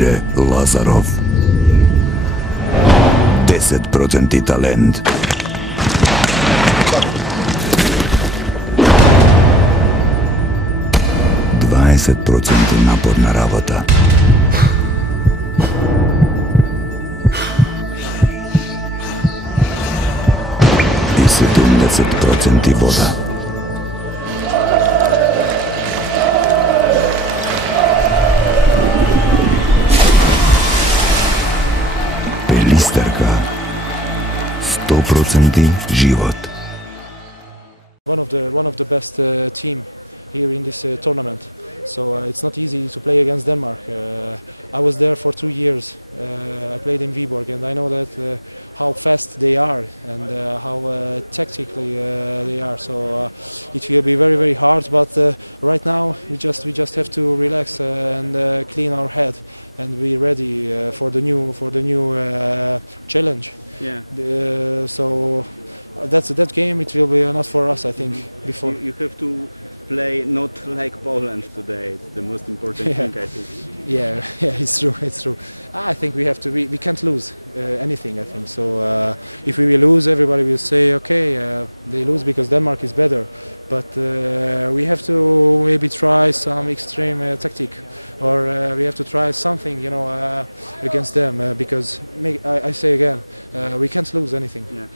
Andrei Lazarov. 10% talent. Naporna работа. I 70% voda. Pelistarka. 100% život. One of the best team here in this tournament. So it's not easy to play against Denmark. I was there for 2 years. I played in Viborg, and I know that how fast they are and how tactically they are. So it will be very, very hard. But right now we just have to relax and clean our head and be ready for the new challenge. Yeah. So that game, it will be not for us, I think. Before you have to play not like Poland today. It's the most important thing, I think. Yeah, it's true. I think we have to. We can't lose anything, I think. So if we will lose, everybody will say, okay, they lose because Denmark is better. But we have to maybe try some extreme tactic, or we have to try something, against them. Because I say again, we can't lose anything. Yeah.